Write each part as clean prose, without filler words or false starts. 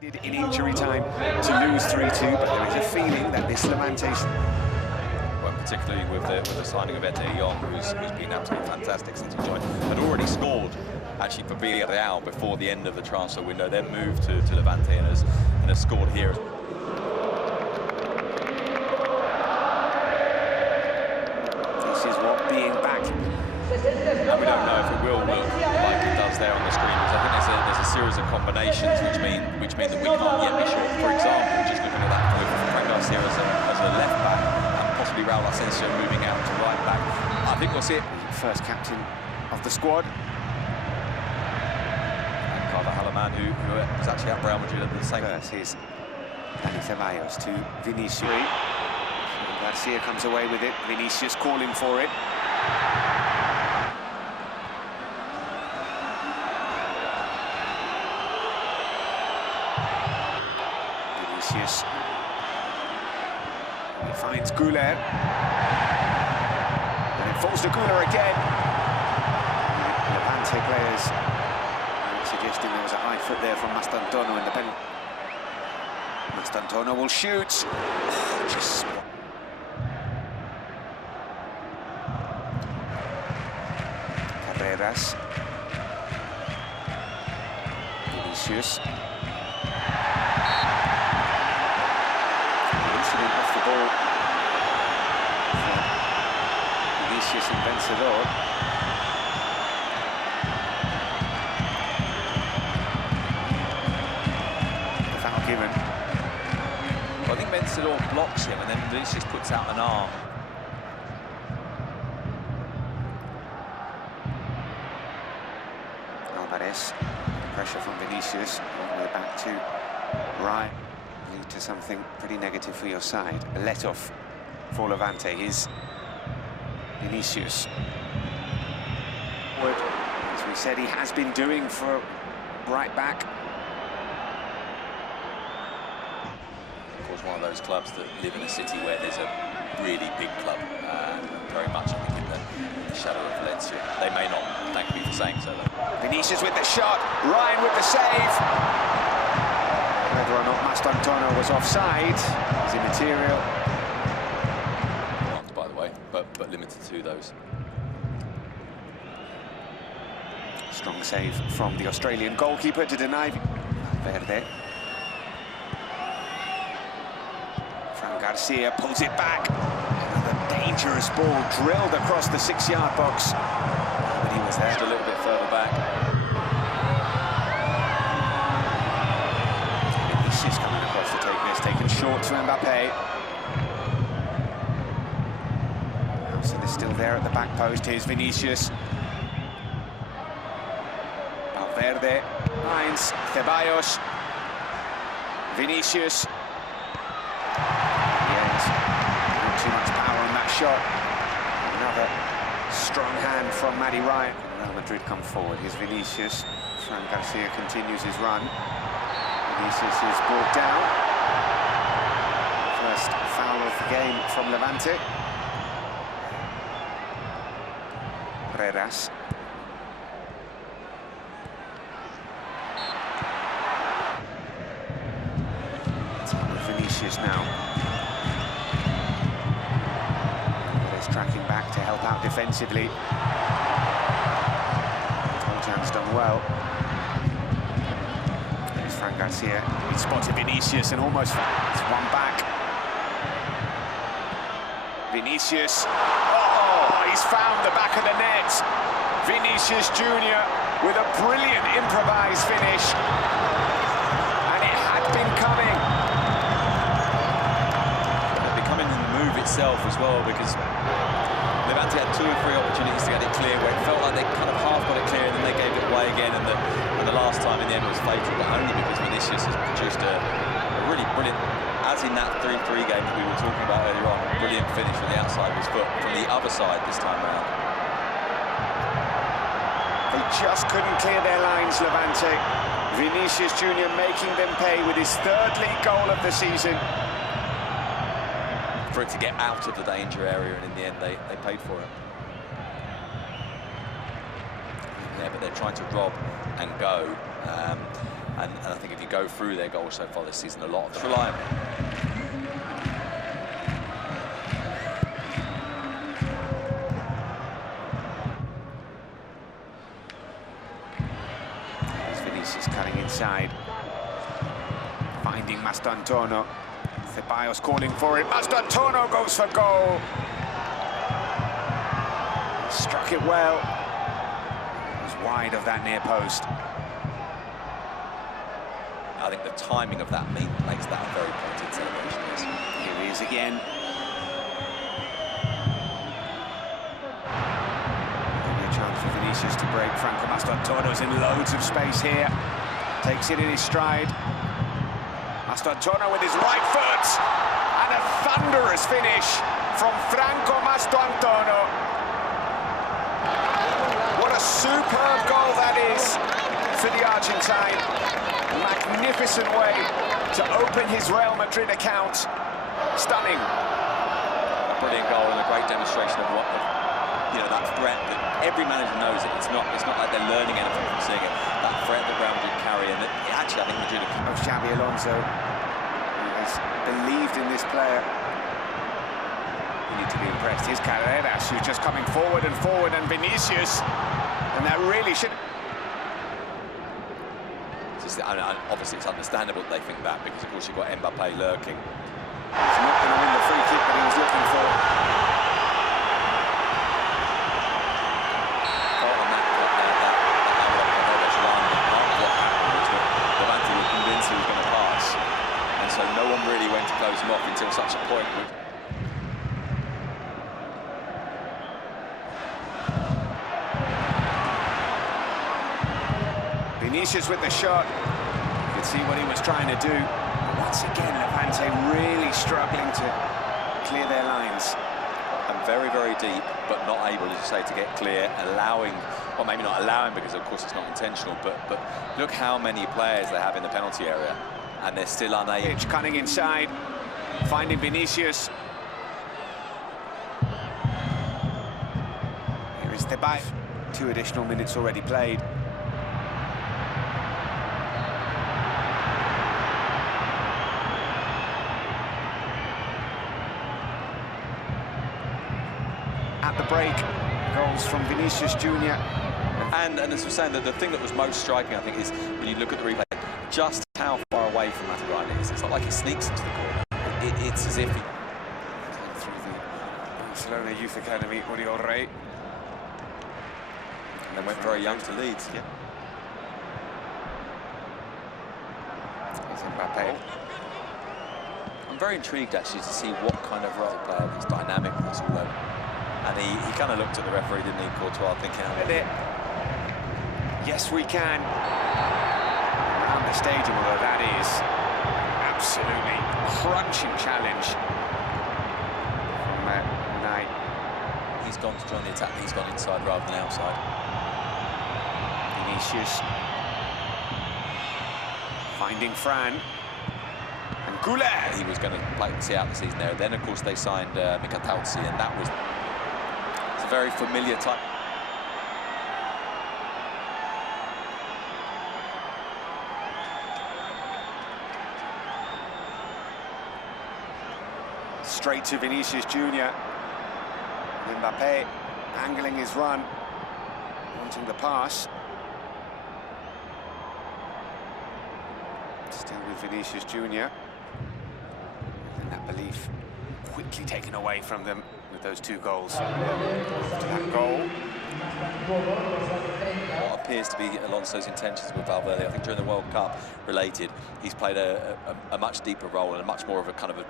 In injury time to lose 3-2, but there is a feeling that this Levante... Well, particularly with the signing of Mbappe Channel, who's been absolutely fantastic since he joined, had already scored actually for Villarreal before the end of the transfer window, then moved to Levante and has scored here. This is what being back. And we don't know if it will look like it does there on the screen, because I think there's a series of combinations which mean that we can't yet be sure. For example, just looking at that move from Mbappe Channel as a left back, and possibly Raul Asensio moving out to right back. I think we'll see it. First captain of the squad. And Carvajal, a man who was actually at Real Madrid at the same time. Here's Dani Ceballos to Vinicius. Garcia comes away with it. Vinicius calling for it. Vinicius. He finds Güler. And it falls to Güler again. Levante players suggesting there was a high foot there from Mastero in the penalty. Mastero will shoot. Just... Carreras. Vinicius. Incident off the ball for Vinicius and Vencedor. The foul given. Well, I think Vencedor blocks him and then Vinicius puts out an arm. Pressure from Vinicius, all the way back to right, lead to something pretty negative for your side. A let-off for Levante is Vinicius. As we said, he has been doing for right back. Of course, one of those clubs that live in a city where there's a really big club, very much, I think, in the shadow of Valencia. They may not thank me for saying so, though. Vinicius with the shot, Ryan with the save. Whether or not Mastero was offside is immaterial. Not, by the way, but limited to those. Strong save from the Australian goalkeeper to deny Verde. Fran Garcia pulls it back. Another dangerous ball drilled across the 6-yard box. But he was there. Just a little bit further back. Vinicius coming across to take this, taken short to Mbappe. Nelson is still there at the back post. Here's Vinicius. Valverde finds Ceballos. Vinicius. Yes, not too much power on that shot. Another strong hand from Matty Ryan. Real Madrid come forward. Here's Vinicius. Fran Garcia continues his run. Vinicius is brought down. First foul of the game from Levante. Carreras. Vinicius now. He's tracking back to help out defensively. Toljan's done well. There's Fran Garcia. He spotted Vinicius and almost it's one back. Vinicius. Oh, he's found the back of the net. Vinicius Jr with a brilliant improvised finish. And it had been coming. Itself as well, because Levante had 2 or 3 opportunities to get it clear where it felt like they kind of half got it clear and then they gave it away again, and the last time in the end was fatal, but only because Vinicius has produced a really brilliant, as in that 3-3 game that we were talking about earlier on, a brilliant finish from the outside of his foot, from the other side this time around. They just couldn't clear their lines, Levante. Vinicius Jr making them pay with his 3rd league goal of the season. For it to get out of the danger area, and in the end they paid for it. Yeah, but they're trying to rob and go. And I think if you go through their goals so far this season, a lot of them rely on it. Vinicius cutting inside, finding Mastero. Ceballos calling for it. Mastero goes for goal. Struck it well. It was wide of that near post. I think the timing of that makes that a very pointed celebration. Yes. Here he is again. Only a chance for Vinicius to break. Franco Mastero's in loads of space here. Takes it in his stride. Mastero with his right foot. And a thunderous finish from Franco Mastero. What a superb goal that is for the Argentine. Magnificent way to open his Real Madrid account. Stunning. Brilliant goal and a great demonstration of what that threat that every manager knows it. It's not like they're learning anything from seeing it. That threat that Real Madrid carry, and actually I think Madrid have... Xabi Alonso has believed in this player. You need to be impressed. Here's Carreras, who's just coming forward, and Vinicius, and that really should... Obviously, it's understandable that they think that, because of course you've got Mbappe lurking. He's not going to win the free kick that he was looking for. Levante were convinced he was going to pass, and so no one really went to close him off until such a point. Vinicius with the shot. You could see what he was trying to do. Once again, Levante really struggling to clear their lines. And very, very deep, but not able, as you say, to get clear, allowing, well, maybe not allowing, because of course it's not intentional, but look how many players they have in the penalty area, and they're still unable. Pitch cutting inside, finding Vinicius. Here is the bite. 2 additional minutes already played. At the break, goals from Vinicius Jr. And as we're saying, the thing that was most striking, I think, is when you look at the replay, just how far away from Mati Ryan is. It's not like he sneaks into the corner. It's as if he... Through the Barcelona Youth Academy, Oriol Rey. And then went very young to Leeds. Yeah. Here's Mbappe. I'm very intrigued, actually, to see what kind of role player that's dynamic, that's all over. And he kind of looked at the referee, didn't he, Courtois, thinking... Yes, we can. Around the stadium, although that is absolutely crunching challenge from Knight. He's gone to join the attack, he's gone inside rather than outside. Vinicius finding Fran. And Goulet! He was going to see out the season there. Then, of course, they signed Mikatautsi, and that was... It's a very familiar type. Straight to Vinicius Jr. Mbappe angling his run, wanting the pass. Still with Vinicius Jr. And that belief quickly taken away from them with those 2 goals. After that goal. What appears to be Alonso's intentions with Valverde, I think during the World Cup related, he's played a much deeper role and a much more of a kind of a,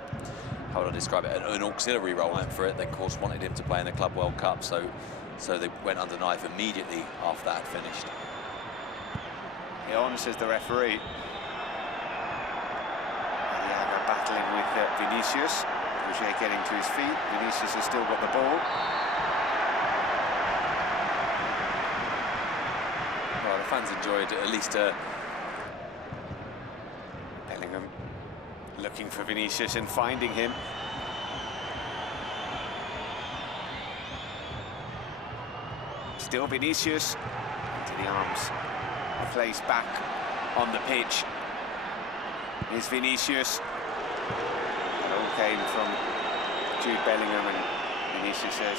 how would I describe it, an auxiliary role for it. They, of course, wanted him to play in the Club World Cup, so they went under knife immediately after that had finished. On, says the referee. Aliaga battling with Vinicius. Roger getting to his feet. Vinicius has still got the ball. Well, the fans enjoyed at least Bellingham looking for Vinicius and finding him. Still Vinicius into the arms. Placed back on the pitch. Here's Vinicius. It all came from Jude Bellingham, and Vinicius says,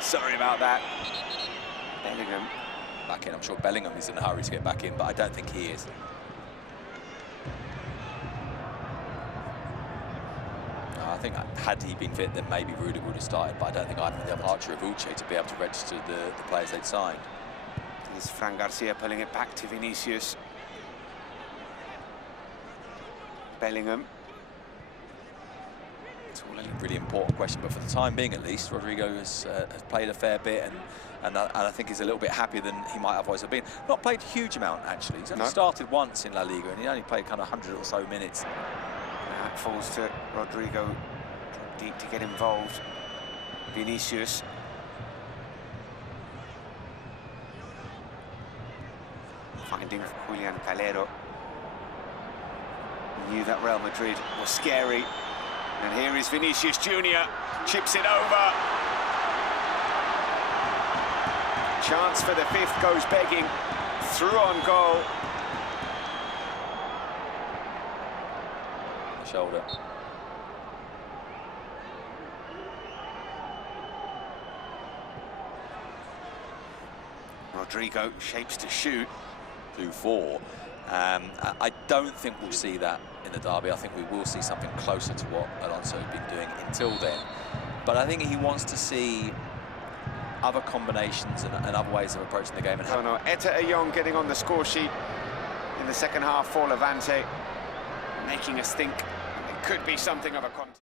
sorry about that. Bellingham. Back in. I'm sure Bellingham is in a hurry to get back in, but I don't think he is. No, I think had he been fit, then maybe Rudiger would have started, but I don't think either of the departure of Uche to be able to register the players they'd signed. Here's Fran Garcia pulling it back to Vinicius. Bellingham. It's all a really important question, but for the time being, at least, Rodrigo has played a fair bit, and I think he's a little bit happier than he might otherwise have been. Not played a huge amount, actually. He's only started once in La Liga, and he only played kind of 100 or so minutes. That falls to Rodrigo, deep to get involved. Vinicius. Finding Julian Calero. Knew that Real Madrid was scary. And here is Vinicius Jr, chips it over. Chance for the fifth goes begging. Through on goal. Shoulder. Rodrigo shapes to shoot. 2-4. I don't think we'll see that in the derby. I think we will see something closer to what Alonso has been doing until then. But I think he wants to see other combinations and other ways of approaching the game. And Eta Ayong getting on the score sheet in the second half for Levante, making us think it could be something of a contest.